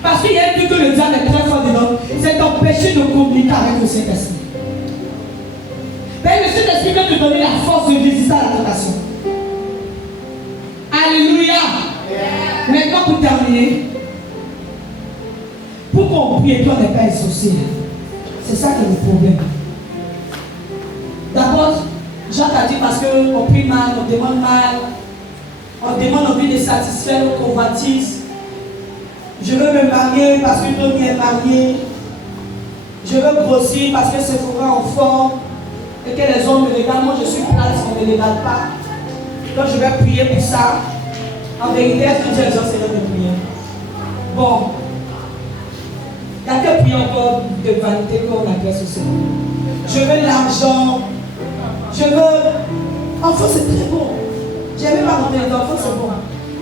Parce qu'il y a un truc que le diable est très fort dedans, c'est d'empêcher de communiquer avec le Saint-Esprit. Mais le Saint-Esprit vient te donner la force de résister à la tentation. Alléluia. Maintenant pour terminer, pourquoi on prie et puis on n'est pas exaucé? C'est ça qui est le problème. D'abord, Jacques a dit parce qu'on prie mal, on demande mal, on demande envie de satisfaire nos convoitises. Je veux me marier parce que Tony est marié. Je veux grossir parce que c'est fera en forme. Et que les hommes me regardent. Moi je suis place, on ne me regarde pas. Donc je vais prier pour ça. En vérité, est-ce que Dieu est Seigneur de prier? Bon. Il y a que prier encore de vanité qu'on appelle ce. Je veux l'argent. Je veux. Enfant, c'est très bon. J'aime pas rentrer les enfants, c'est bon.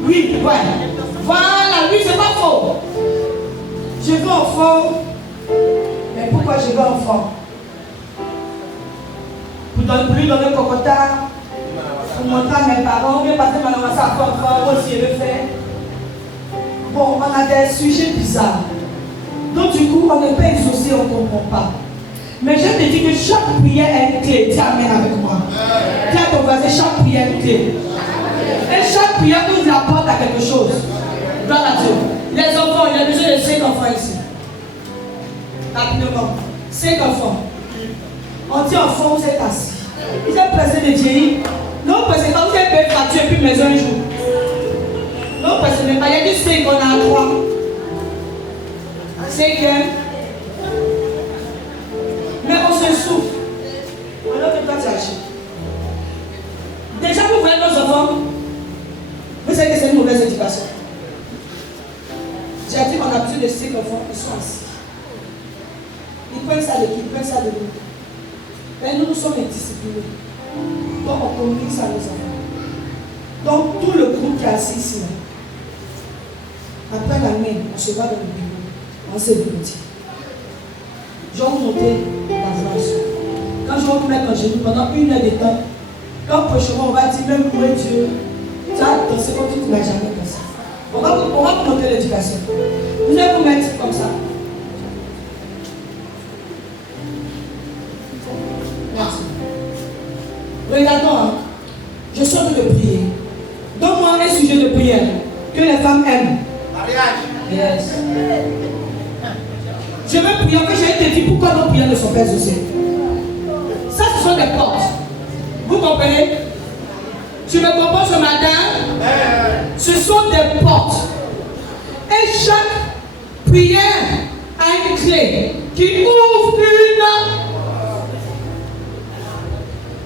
Oui, ouais. Voilà, oui, c'est pas faux. Je veux enfant. Mais pourquoi je veux enfant? Pour lui donner un cocotin, pour montrer à mes parents, bien passer ma maman ça encore enfant, moi aussi je le fais. Bon, on a des sujets bizarres. Donc du coup, on n'est pas exaucé, on ne comprend pas. Mais je te dis que chaque prière est une clé. Dis amen avec moi. Dis à ton voisin, chaque prière est une clé. Et chaque prière nous apporte à quelque chose. Dans la Dieu. Les enfants, il y a besoin de 5 enfants ici. Rapidement. 5 enfants. On dit enfant, vous êtes assis. Vous êtes pressé de vieillir. Non, parce que quand vous êtes payé fracture et puis maison un jour. Non, parce que il y a des 5, on a 3. 5e. Mais on se souffle. Alors que toi tu agis. Déjà, vous voyez nos enfants. Vous savez que c'est une mauvaise éducation. J'ai dit qu'on a besoin de 5 enfants qui sont assis. Ils prennent ça de qui? Ils prennent ça de nous. Mais nous sommes indisciplinés. Donc on communique ça à nos enfants. Donc tout le groupe qui est assis ici, après la main, on se va dans le bureau. On se dit. Je vais vous montrer la France. Quand je vais vous mettre en genoux pendant 1 heure de temps, quand prochainement on va dire même pour Dieu, tu as dansé comme tu ne l'as jamais dansé. On va vous montrer l'éducation. Vous allez vous mettre comme ça. Merci. Regardons, hein. Je suis en train de prier. Donne-moi un sujet de prière que les femmes aiment. Mariage. Yes. Je veux prier. En fait, j'ai été dit pourquoi nos prières ne sont pas exaucées. Ça, ce sont des portes. Vous comprenez? Tu me comprends ce matin? Ce sont des portes. Et chaque prière a une clé qui ouvre une.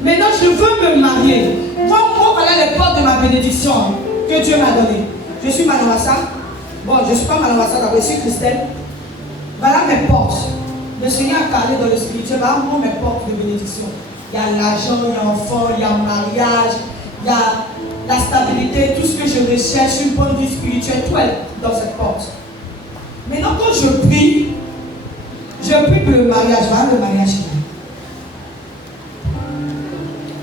Maintenant, je veux me marier. Voilà les portes de ma bénédiction que Dieu m'a donnée. Je suis Manawasa. Bon, je ne suis pas Manawasa, d'abord, je suis chrétienne. Voilà mes portes. Le Seigneur a parlé dans le spirituel. Voilà mes portes de bénédiction. Il y a l'argent, il y a l'enfant, il y a le mariage, il y a la stabilité, tout ce que je recherche, une bonne vie spirituelle, tout est dans cette porte. Maintenant, quand je prie pour le mariage. Voilà le mariage.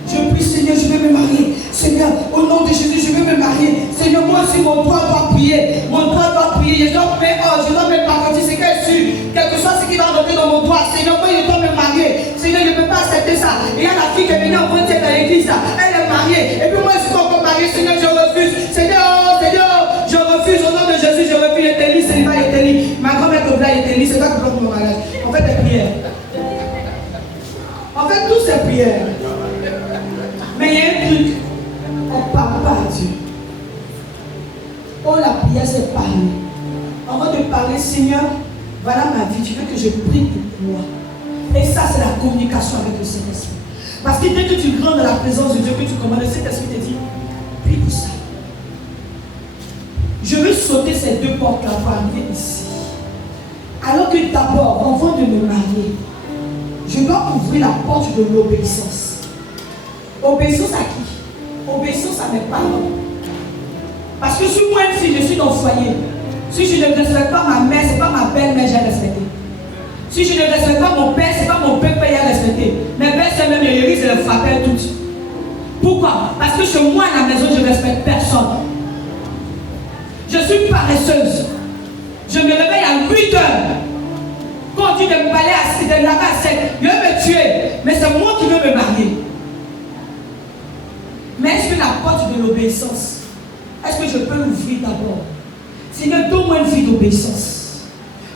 Je prie, Seigneur, je vais me marier. Seigneur, au nom de Jésus, je vais me marier. Seigneur, moi aussi, mon doigt doit prier. Mon doigt doit prier. Je dois me partager. C'est quelque chose qui va rentrer dans mon doigt. Seigneur, moi, je dois me marier. Seigneur, je ne peux pas accepter ça. Il y a la fille qui est venue en premier dans l'église. Elle est mariée. Et puis moi, je suis encore mariée. Seigneur, je refuse. Seigneur, je refuse. Au nom de Jésus, je refuse. Éternel, c'est pas éternel. Ma grand-mère te voulait éternel. C'est toi qui bloque mon mariage. On fait des prières. On fait toutes ces prières. Mais il y a un truc, on ne parle pas à Dieu. Oh, la prière, c'est parler. On va te parler, Seigneur, voilà ma vie, tu veux que je prie pour moi. Et ça, c'est la communication avec le Saint-Esprit. Parce que dès que tu rentres dans la présence de Dieu, que tu commandes, le Saint-Esprit te dit, prie pour ça. Je veux sauter ces 2 portes-là pour arriver ici. Alors que d'abord, avant de me marier, je dois ouvrir la porte de l'obéissance. Obéissance à qui? Obéissance à mes parents. Parce que si moi, si je suis dans le foyer, si je ne respecte pas ma mère, ce n'est pas ma belle-mère que j'ai respectée. Si je ne respecte pas mon père, ce n'est pas mon père que j'ai respecté. Mes pères, c'est même les risques de les frapper toutes. Pourquoi? Parce que chez moi, à la maison, je ne respecte personne. Je suis paresseuse. Je me réveille à 8 heures. Quand on dit de me parler de là-bas à 7, je vais me tuer. Mais c'est moi qui veux me marier. Mais est-ce que la porte de l'obéissance, est-ce que je peux l'ouvrir d'abord? Seigneur, donne-moi une vie d'obéissance.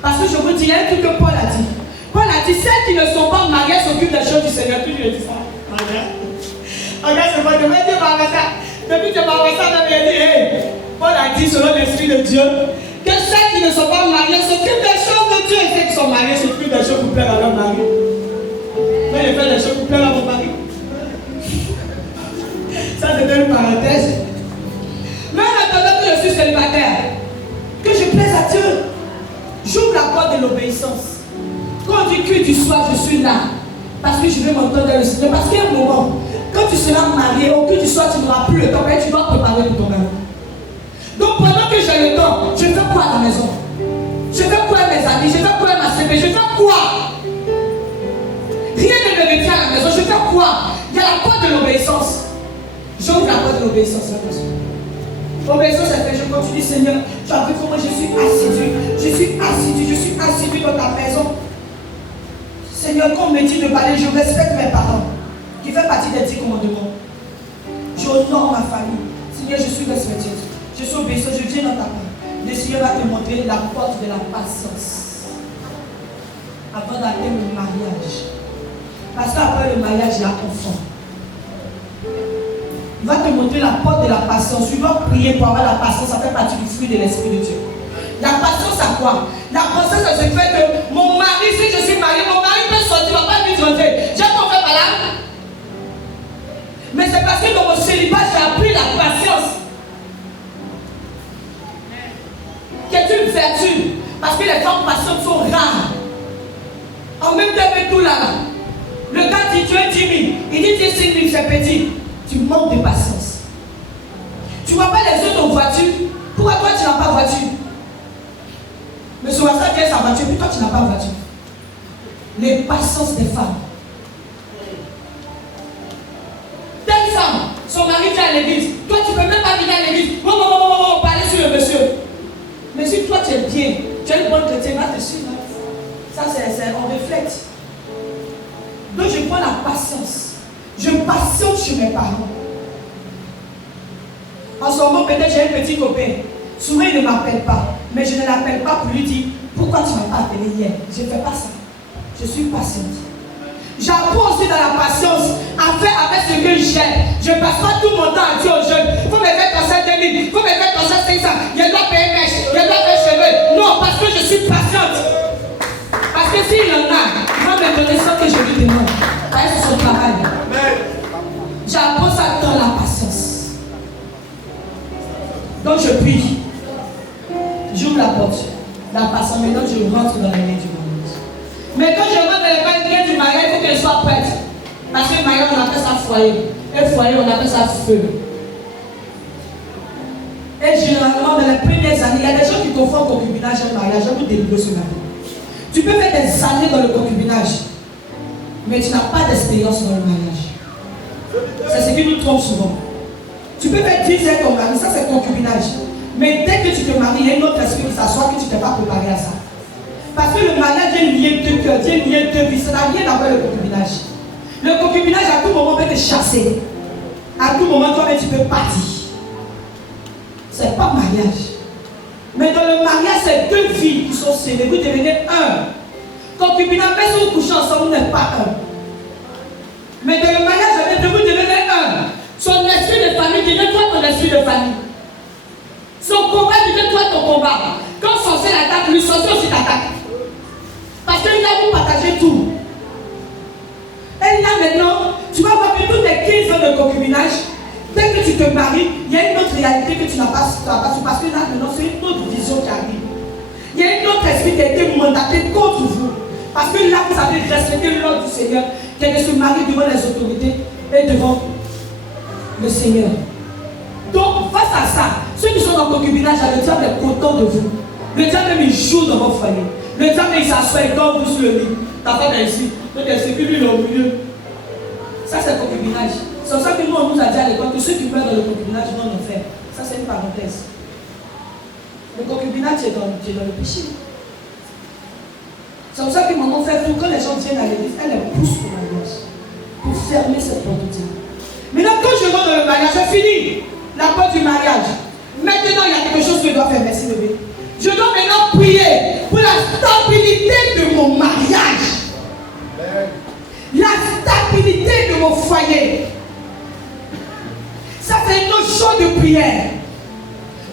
Parce que je vous dis, il y a un truc que Paul a dit. Paul a dit, celles qui ne sont pas mariées s'occupent des choses du Seigneur. Puis je dis ça. Regarde, c'est pas de mettre ça. Depuis que ça, il a dit, hey, Paul a dit, selon l'Esprit de Dieu, que celles qui ne sont pas mariées s'occupent des choses de Dieu. Et celles qui sont mariées s'occupent des choses pour plaire à leur mari. Moi, je fais des choses pour plaire à mon mari. Ça, c'était une parenthèse. Mais en attendant que je suis célibataire, que je plaise à Dieu, j'ouvre la porte de l'obéissance. que tu sois, je suis là. Parce que je vais m'entendre dans le Seigneur. Parce qu'à un moment, quand tu seras marié, ou que tu sois, tu n'auras plus le temps, mais tu dois préparer pour ton mari. Donc pendant que j'ai le temps, je fais quoi à la maison? Je fais quoi à mes amis? Je fais quoi à ma CP? Je fais quoi? Rien ne me retient à la maison. Je fais quoi? Il y a la porte de l'obéissance. J'ouvre la porte de l'obéissance à la maison. L'obéissance, c'est que je continue, Seigneur. Tu as vu comment je suis assidu. Je suis assidu dans ta maison. Seigneur, quand on me dit de parler, je respecte mes parents, qui fait partie des 10 commandements. J'honore ma famille. Seigneur, je suis respectueuse. Je suis obéissante, je viens dans ta main. Le Seigneur va te montrer la porte de la patience. Avant d'atteindre le mariage. Parce qu'après le mariage, il y a enfant. Il va te montrer la porte de la patience. Tu dois prier pour avoir la patience. Ça fait partie du fruit de l'Esprit de Dieu. La patience à quoi? La patience, ça se fait que mon mari, si je suis marié, mon mari peut sortir, il ne va pas vite rentrer. J'ai pas fait par là. Mais c'est parce que dans mon célibat, j'ai appris la patience. Qui est une vertu. Parce que les femmes patientes sont rares. En même temps que tout là. Le gars dit tu es 10 000. Il dit tu es 6 000, c'est petit. Tu manques de patience. Tu ne vois pas les autres en voiture. Pourquoi toi tu n'as pas de voiture? Mais sur WhatsApp, tu as sa voiture, puis toi tu n'as pas de voiture. Les patiences des femmes. Telle femme, son mari vient à l'église. Toi tu ne peux même pas venir à l'église. Parler sur le monsieur. Mais si toi tu es bien, tu es une bonne chrétienne, va te suivre. Ça c'est on reflète. Donc je prends la patience. Je patiente chez mes parents. En ce moment, peut-être j'ai un petit copain. Souvent il ne m'appelle pas. Mais je ne l'appelle pas pour lui dire pourquoi tu ne m'as pas appelé hier. Je ne fais pas ça. Je suis patiente. J'apprends aussi dans la patience à faire avec ce que j'aime. Je ne passe pas tout mon temps à dire aux jeunes il faut me faire dans cette 2000, il faut me faire dans cette 500. Je dois payer mes cheveux, je dois faire cheveux. Non, parce que je suis patiente. Parce que s'il en a, il va me donner ça que je lui demande. C'est son travail. J'apprends ça dans la patience. Donc je prie. J'ouvre la porte. La patience, maintenant je rentre dans les liens du mariage. Mais quand je rentre dans les liens du mariage, il faut qu'elle soit prête. Parce que le mariage, on appelle ça foyer. Et foyer, on appelle ça feu. Et généralement, dans les premières années, il y a des gens qui confondent concubinage et mariage. Je vais vous délivrer ce matin. Tu peux faire des années dans le concubinage, mais tu n'as pas d'expérience dans le mariage. C'est ce qui nous trompe souvent. Tu peux faire 10 ans ton mari, ça c'est concubinage. Mais dès que tu te maries, il y a une autre esprit qui s'assoit que tu ne t'es pas préparé à ça. Parce que le mariage est lié de cœur, est lié de vie. Ça n'a rien à voir avec le concubinage. Le concubinage, à tout moment, peut te chasser. À tout moment, toi-même, tu peux partir. C'est pas mariage. Mais dans le mariage, c'est deux vies qui sont scellées. Vous devenez un. Concubinage, même si vous couchez ensemble, vous n'êtes pas un. Mais dans le mariage, avec vous devenez un. Son esprit de famille devient toi ton esprit de famille. Son combat devient toi ton combat. Quand son ciel attaque, lui, son ciel aussi t'attaque. Parce qu'il a vous partagé tout. Et là maintenant, tu vas voir que toutes les 15 ans de concubinage, dès que tu te maries, il y a une autre réalité que tu n'as pas su. Parce que là maintenant, c'est une autre vision qui arrive. Il y a une autre esprit qui a été mandaté contre vous. Parce que là, vous avez respecté l'ordre du Seigneur, qui est de se marier devant les autorités et devant le Seigneur. Donc, face à ça, ceux qui sont dans le concubinage, le diable est content de vous. Le diable même il joue dans votre foyer. Le diable il s'assoit et dort vous sur le lit. Ta femme est ici. Donc elle se lui au milieu. Ça c'est le concubinage. C'est pour ça que nous on nous a dit à l'époque que ceux qui meurent dans le concubinage vont en enfer. Ça c'est une parenthèse. Le concubinage c'est dans le péché. C'est pour ça que maman fait tout. Quand les gens viennent à l'église, elle les pousse au mariage. Pour fermer cette porte de Dieu. Maintenant quand je rentre dans le mariage, c'est fini. La porte du mariage. Maintenant il y a quelque chose que je dois faire. Merci bébé. Je dois maintenant prier pour la stabilité de mon mariage. La stabilité de mon foyer. Ça c'est une autre chose de prière.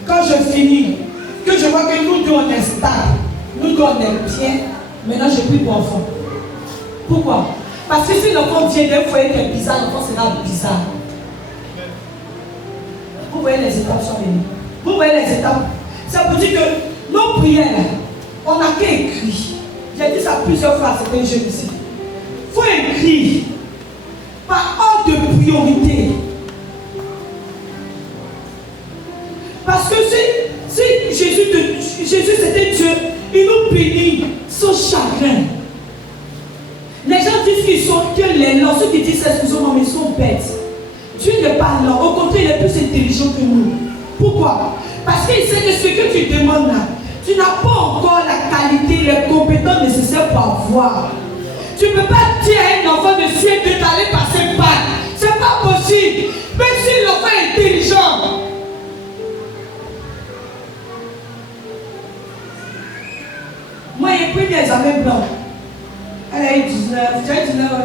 Quand je finis, que je vois que nous deux on est stable, nous deux on est bien, maintenant je prie pour l'enfant. Pourquoi? Parce que si l'enfant vient d'un foyer qui est bizarre, l'enfant sera bizarre. Vous voyez les étapes sont venues. Vous voyez les étapes. Ça veut dire que nos prières, on n'a qu'à écrire. J'ai dit ça plusieurs fois à certains jeunes ici. Il faut écrire par ordre de priorité. Parce que si Jésus c'était Dieu, il nous bénit sans chagrin. Les gens disent que les lents, ceux qui disent excusez-moi, mais ils sont bêtes. Dieu n'est pas lent, au contraire, il est plus intelligent que nous. Pourquoi? Parce qu'il sait que ce que tu demandes là, tu n'as pas encore la qualité, les compétences nécessaires pour avoir. Tu ne peux pas dire à un enfant de suivre d'aller passer par. C'est pas possible. Même si l'enfant est intelligent. Moi, j'ai pris des examens blancs. Elle a eu 19. J'ai eu 19 ans.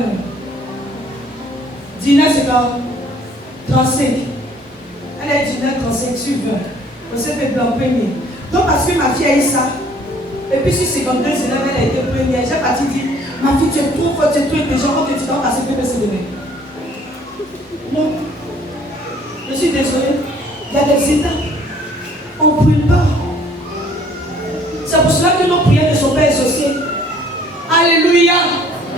19, c'est quand 35. Elle a eu 19, 35, sur 20. On s'est fait blanc premier. Donc, parce que ma fille a eu ça. Et puis, sur 52 élèves, elle a été première. J'ai parti dire, ma fille, tu es trop forte, tu es trop intelligente, quand tu dois passer PPC demain. Non. Je suis désolée. Il y a des étapes. On ne brûle pas. C'est pour cela que nos prières ne sont pas exaucées. Alléluia.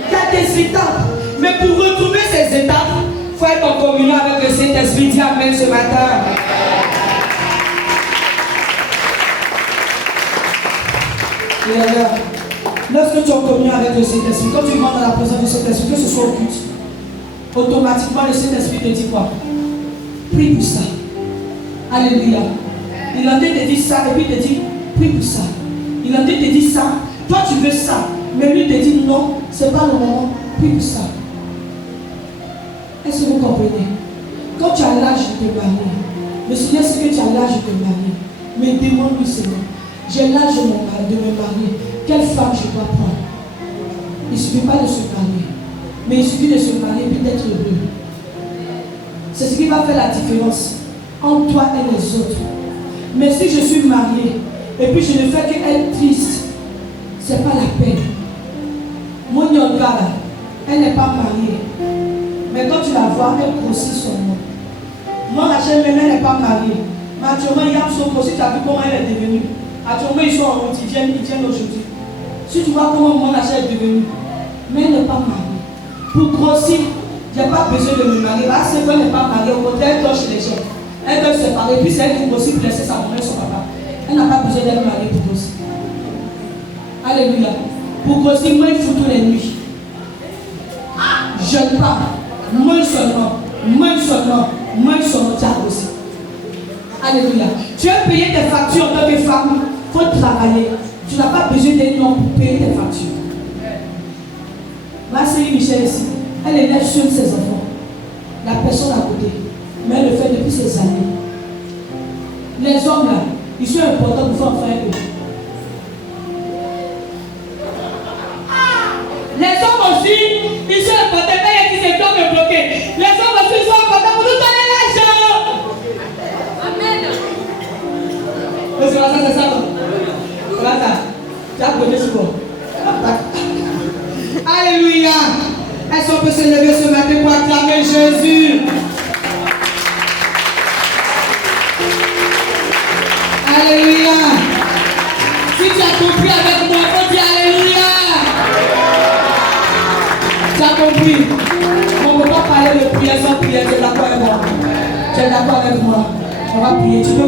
Il y a des étapes. Mais pour retrouver ces étapes, il faut être en communion avec le Saint-Esprit. Dis Amen ce matin. Et alors, lorsque tu es en communion avec le Saint-Esprit, quand tu rentres dans la présence du Saint-Esprit, que ce soit au culte, automatiquement le Saint-Esprit te dit quoi? Prie pour ça. Alléluia. Il a dit de dire ça et puis il te dit prie pour ça. Il a dit de dire ça. Toi tu veux ça. Mais lui te dit non, c'est pas le moment. Prie pour ça. Est-ce que vous comprenez? Quand tu as l'âge de te marier, le Seigneur sait que tu as l'âge de te marier. Mais demande-lui Seigneur, j'ai l'âge de me marier. Quelle femme je dois prendre? Il ne suffit pas de se marier. Mais il suffit de se marier et d'être heureux. C'est ce qui va faire la différence entre toi et les autres. Mais si je suis mariée et puis je ne fais qu'être triste, ce n'est pas la peine. Mon yoga, elle n'est pas mariée. Mais quand tu la vois, elle grossit son nom. Moi, Rachel, même elle n'est pas mariée. Mais actuellement, il y a son grossi, tu as vu comment elle est devenue. Actuellement, ils sont en route, ils viennent aujourd'hui. Si tu vois comment mon Rachel est devenue, mais elle n'est pas mariée. Pour grossir, je n'ai pas besoin de me marier. Là, c'est qu'elle n'est pas mariée. Au contraire, elle touche les gens. Elle veut se séparer, puis c'est elle qui grossit pour laisser sa maman et son papa. Elle n'a pas besoin d'être mariée pour grossir. Alléluia. Pour grossir, moi, il faut tous les nuits. Jeûne pas. Moi seulement, tu as grossi. Alléluia. Tu as payé tes factures en tant que femme. Il faut travailler. Tu n'as pas besoin d'un homme pour payer tes factures. Ma sœur Michel ici, elle élève seule ses enfants. La personne à côté. Mais elle le fait depuis ces années. Les hommes là, ils sont importants pour faire un peu. Les hommes aussi, ils sont importants. Il y a qui se doivent me bloquer. Les hommes aussi, ils sont importants pour nous donner l'argent. Amen. C'est ça, c'est ça. Voilà ça. Tu as bloqué sur quoi? Alléluia. Est-ce qu'on peut se lever ce matin pour acclamer Jésus? Alléluia. Si tu as compris avec moi, on dit Alléluia. Tu as compris? On ne peut pas parler de prière sans prière. Tu es d'accord avec moi? Tu es d'accord avec moi? On va prier. Tu peux